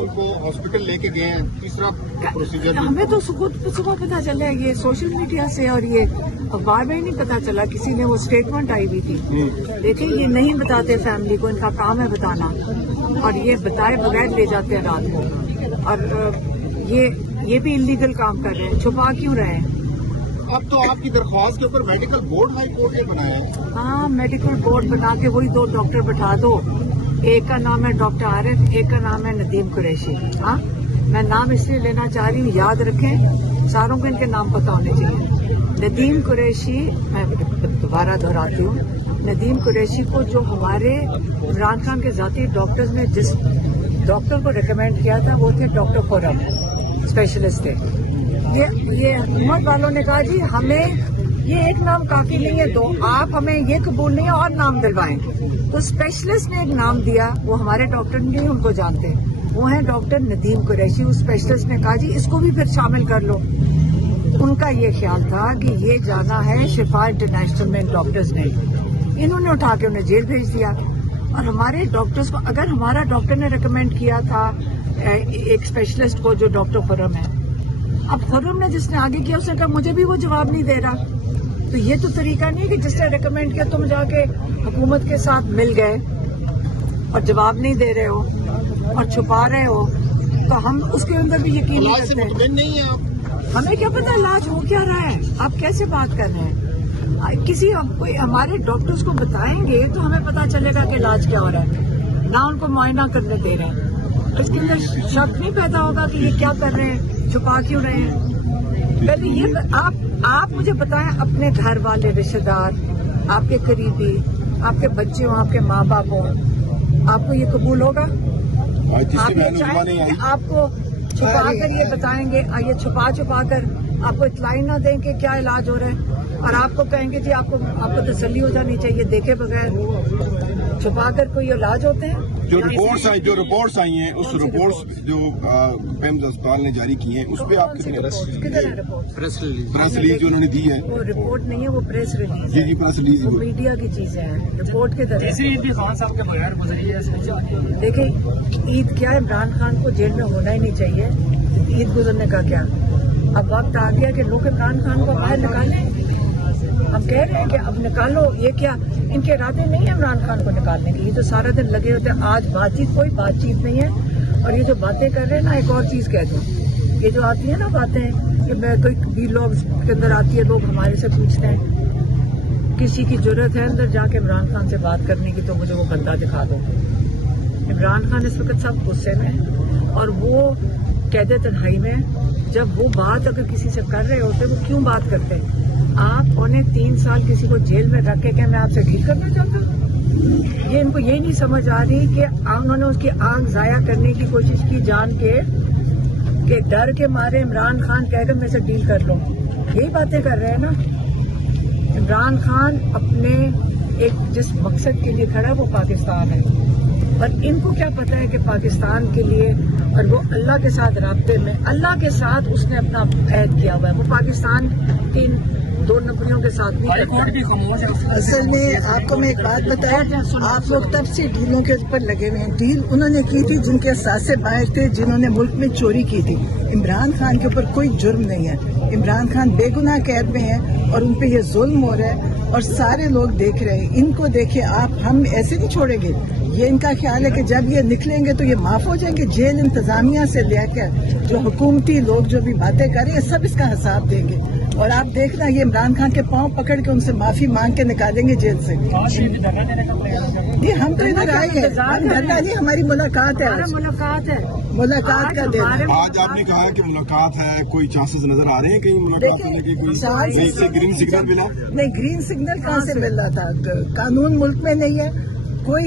उनको हॉस्पिटल लेके गए हैं, तीसरा प्रोसीजर हमें तो सुबह पता चला है, ये सोशल मीडिया से और ये अखबार में ही नहीं पता चला, किसी ने वो स्टेटमेंट आई हुई थी। देखिए ये नहीं बताते फैमिली को, इनका काम है बताना, और ये बताए बगैर ले जाते हैं रात को, और ये भी इलीगल काम कर रहे हैं, छुपा क्यों रहे हैं? अब तो आपकी दरख्वास्त के ऊपर मेडिकल बोर्ड हाई कोर्ट ने बनाया है। हाँ, मेडिकल बोर्ड बना के वही 2 डॉक्टर बैठा दो, एक का नाम है डॉक्टर आरिफ, एक का नाम है नदीम कुरैशी। हाँ, मैं नाम इसलिए लेना चाह रही हूँ, याद रखें, सारों को इनके नाम पता होने चाहिए। नदीम कुरैशी, मैं दोबारा दोहराती हूँ, नदीम कुरैशी को जो हमारे इमरान खान के जाती डॉक्टर्स ने जिस डॉक्टर को रिकमेंड किया था वो थे डॉक्टर खुर्रम, स्पेशलिस्ट थे। ये हुकूमत वालों ने कहा जी हमें ये एक नाम काफी नहीं है, 2 आप हमें ये कबूल नहीं है और नाम दिलवाएं। तो स्पेशलिस्ट ने एक नाम दिया, वो हमारे डॉक्टर नहीं उनको जानते, वो हैं डॉक्टर नदीम कुरैशी। उस स्पेशलिस्ट ने कहा जी इसको भी फिर शामिल कर लो। उनका ये ख्याल था कि ये जाना है शिफा इंटरनेशनल में डॉक्टर्स ने, इन्होंने उठा के उन्हें जेल भेज दिया। और हमारे डॉक्टर्स को, अगर हमारा डॉक्टर ने रिकमेंड किया था एक स्पेशलिस्ट को जो डॉक्टर खुर्रम है, अब खुर्रम ने जिसने आगे किया उसने कहा मुझे भी वो जवाब नहीं दे रहा, तो ये तो तरीका नहीं है कि जिसने रिकमेंड किया तुम जाके हुकूमत के साथ मिल गए और जवाब नहीं दे रहे हो और छुपा रहे हो, तो हम उसके अंदर भी यकीन नहीं करते। नहीं है आप, हमें क्या पता इलाज हो क्या रहा है, आप कैसे बात कर रहे हैं? किसी कोई हमारे डॉक्टर्स को बताएंगे तो हमें पता चलेगा कि इलाज क्या हो रहा है, ना उनको मुआयना करने दे रहे हैं। इसके अंदर शक नहीं पैदा होगा कि ये क्या कर रहे हैं, छुपा क्यों रहे हैं? पहले ये आप मुझे बताएं, अपने घर वाले रिश्तेदार, आपके करीबी, आपके बच्चे हो, आपके माँ बाप हो, आपको ये कबूल होगा? आप ये चाहेंगे कि आपको छुपा कर ये बताएंगे, ये छुपा कर आपको इतलाई ना दें कि क्या इलाज हो रहा है, और आपको कहेंगे जी आपको तसल्ली हो जानी चाहिए, देखे बगैर छुपा कर कोई इलाज होते हैं? जो रिपोर्ट्स आई हैं, उस रिपोर्ट्स जो पेम्स अस्पताल ने जारी की हैं, उस पे आप किधर है रिपोर्ट? प्रेस रिलीज जो उन्होंने दी है, वो रिपोर्ट नहीं है, वो प्रेस रिलीज। जी प्रेस रिलीज, वो मीडिया की चीजें हैं, रिपोर्ट के तरह। खान साहब के बगैर गुजरी है। देखिए ईद क्या, इमरान खान को जेल में होना ही नहीं चाहिए, ईद गुजरने का क्या? अब वक्त आ गया कि लोग इमरान खान को बाहर निकालें। हम कह रहे हैं कि अब निकालो, ये क्या इनके इरादे नहीं है इमरान खान को निकालने के, ये तो सारा दिन लगे होते हैं। आज कोई बातचीत नहीं है, और ये जो बातें कर रहे हैं ना, एक और चीज कह दूं, ये जो आती है ना बातें कि मैं कोई भी लोग के अंदर आती है, लोग हमारे से पूछते हैं किसी की जरूरत है अंदर जाके इमरान खान से बात करने की तो मुझे वो बंदा दिखा दो। इमरान खान इस वक्त सब गुस्से में, और वो कैदे तन्हाई में। जब वो बात अगर किसी से कर रहे होते वो क्यों बात करते? आप 3 साल किसी को जेल में रख के क्या मैं आपसे डील करना चाहता हूँ? ये इनको यही नहीं समझ आ रही कि उन्होंने उसकी आंख जाया करने की कोशिश की जान के डर के मारे इमरान खान कहकर मेरे से डील कर लो। यही बातें कर रहे हैं ना। इमरान खान अपने एक जिस मकसद के लिए खड़ा वो पाकिस्तान है, पर इनको क्या पता है कि पाकिस्तान के लिए, और वो अल्लाह के साथ राब्ते में, अल्लाह के साथ उसने अपना ऐद किया हुआ है, वो पाकिस्तान के 2 नौकरियों के साथ नहीं करता। असल में आपको मैं एक बात बताया, आप लोग तब से डीलों के ऊपर लगे हुए हैं। डील उन्होंने की थी जिनके सासे बाहर थे, जिन्होंने मुल्क में चोरी की थी। इमरान खान के ऊपर कोई जुर्म नहीं है, इमरान खान बेगुनाह कैद में है और उन पे ये जुल्म हो रहा है और सारे लोग देख रहे हैं। इनको देखे आप, हम ऐसे नहीं छोड़ेंगे। ये इनका ख्याल है कि जब ये निकलेंगे तो ये माफ हो जाएंगे। जेल इंतजामिया से लेकर जो हुकूमती लोग जो भी बातें कर रहे हैं सब इसका हिसाब देंगे, और आप देखना ये इमरान खान के पांव पकड़ के उनसे माफी मांग के निकालेंगे जेल से। ये हम तो इधर आए हैं, हम धरना नहीं, हमारी मुलाकात है आज, मुलाकात का दिन। आज आपने कहा कि मुलाकात है, कोई चांसेस नजर आ रहे हैं कहीं मुलाकात करने के? कोई ग्रीन सिग्नल मिला? नहीं, ग्रीन सिग्नल कहाँ से मिल रहा था? कानून मुल्क में नहीं है, कोई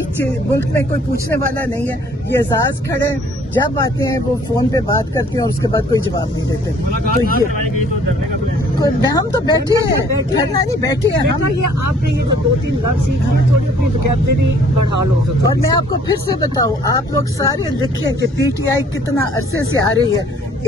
मुल्क में कोई पूछने वाला नहीं है। ये एजाज खड़े जब आते हैं वो फोन पे बात करते हैं और उसके बाद कोई जवाब नहीं देते। तो ये हम तो बैठे हैं, धरना नहीं बैठे हैं हम। ये आपने ये 2-3 लफ्ज सीखे, थोड़ी अपनी वोकैबुलरी बढ़ा लो। और मैं आपको फिर से बताऊं, आप लोग सारे लिखें कि पीटीआई कितना अरसे से आ रही है।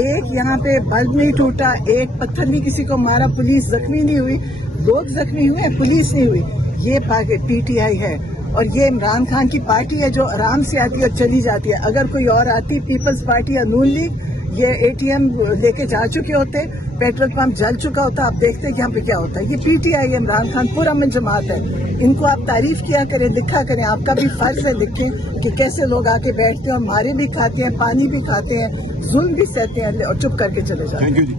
एक यहाँ पे बल्ब नहीं टूटा, एक पत्थर नहीं किसी को मारा, पुलिस जख्मी नहीं हुई, लोग जख्मी हुए, पुलिस नहीं हुई। ये पीटीआई है। اور یہ عمران خان کی پارٹی ہے جو آرام سے آتی ہے اور چلی جاتی ہے. اگر کوئی اور آتی پیپلز پارٹی یا نون لیگ یہ اے ٹی ایم لے کے جا چکے ہوتے, پیٹرول پمپ جل چکا ہوتا. آپ دیکھتے ہیں کہ یہاں پہ کیا ہوتا ہے. یہ P T I Imran Khan پورا من جماعت ہے. ان کو آپ تعریف کیا کریں, لکھا کریں. آپ کا بھی فرض ہے لکھیں کہ کیسے لوگ آ کے بیٹھتے ہیں اور مارے بھی کھاتے ہیں, پانی بھی کھاتے ہیں, ظلم بھی سہتے ہیں اور چپ کر کے چلے جاتے ہیں. تھینک یو جی.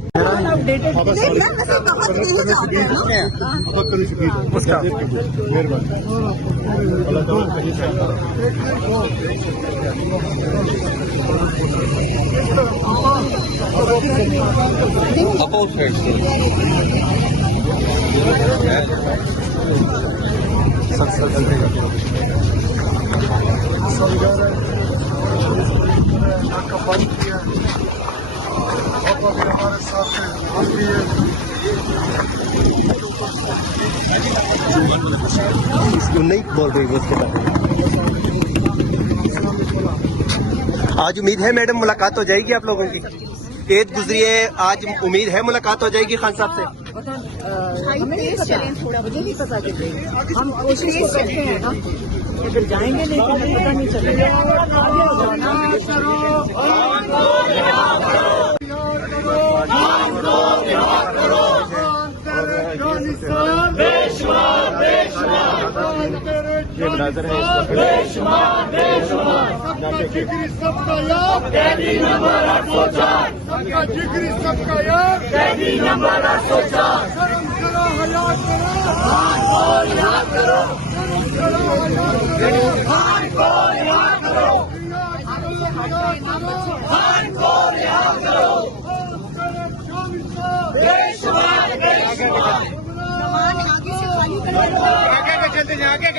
نہیں بول رہی اس کے بعد آج امید ہے میڈم ملاقات ہو جائے گی آپ لوگوں کی. عید گزری ہے, آج امید ہے ملاقات ہو جائے گی خان صاحب سے. ہمیں نہیں پتا, مجھے نہیں پتا کہ ہم کوشش تو کرتے ہیں نا کہ پھر جائیں گے نہیں تو ہمیں پتہ نہیں چلے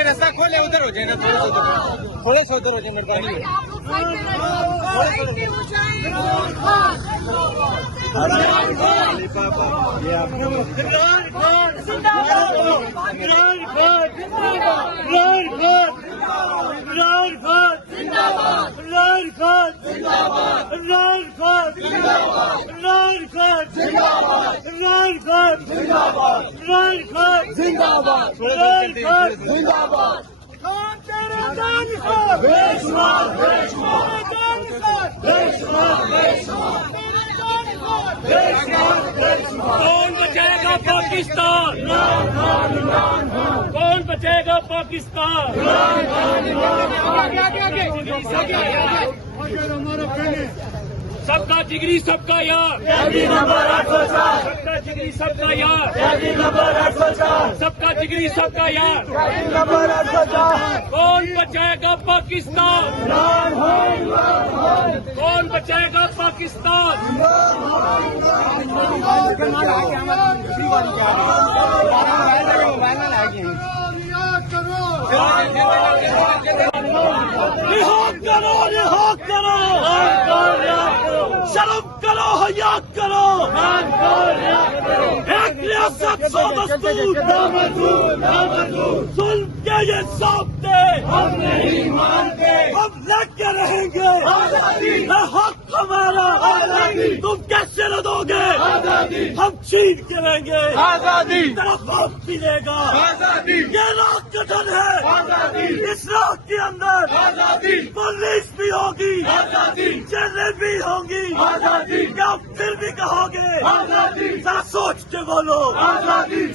راستہ کھولے ادھر ہو جائے نا, تھوڑے سے ادھر ہو جائے مردانی. کون بچائے گا پاکستان, کون بچائے گا پاکستان. سب کا جگری سب کا یار, سب کا جگری سب کا یار, سب کا جگری سب کا یار. کون بچائے گا پاکستان, کون بچائے گا پاکستان. رہا کرو, شرم کرو, حیا کرو. ایک ریاست سو دستور, ظلم کے یہ ضابطے ہم نہیں مانتے, ہم لڑ کے رہیں گے. ہے حق ہمارا, تم کیسے نہ دو گے. ہم چھین کے رہیں گے, طرف وقت ملے گا. یہ راہ گٹھن ہے, اس راہ کے اندر پولیس بھی ہوگی, جیلیں بھی ہوں گی. کیا پھر بھی کہو گے ذرا سوچ کے بولو,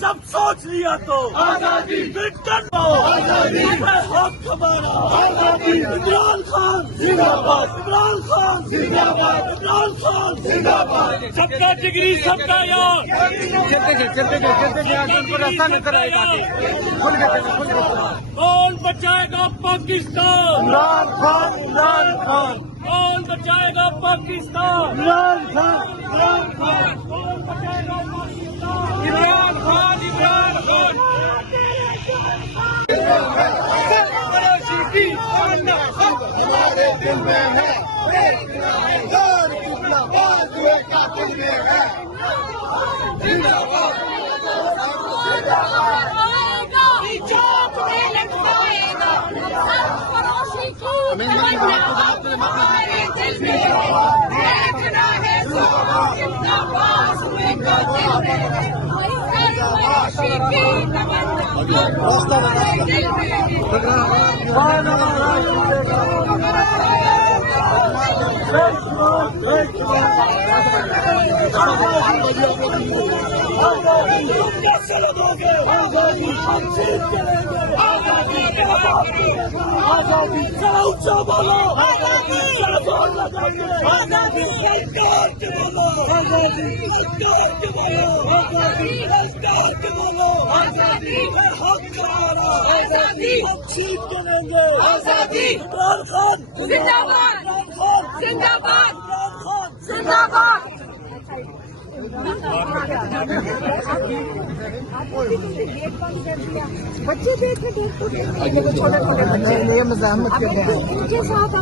جب سوچ لیا تو پھر کر لو. حق ہمارا. عمران خان زندہ باد, عمران خان زندہ باد, عمران خان زندہ باد. سب کا جگری سب کا یار. کون بچائے گا پاکستان, عمران خان, عمران خان. کون بچائے گا پاکستان, عمران خان, عمران خان. کون بچائے گا پاکستان, عمران خان, عمران خان. ہمارے دل میں ہے, कैसे लड़ोगे? आजादी हम जीत के लेंगे। आजादी आजादी जरा ऊंचा बोलो। आजादी जरा जोर लगाइए। आजादी सरकार के बोलो। आजादी सरकार के बोलो। आजादी सरकार के बोलो। आजादी है हक हमारा। आजादी हम जीत के लेंगे। आजादी इमरान खान जिंदाबाद। इमरान खान जिंदाबाद। इमरान खान जिंदाबाद। बच्चे देख रहे छोटे छोटे बच्चे ये मजामत कर रहे हैं। उनके साथ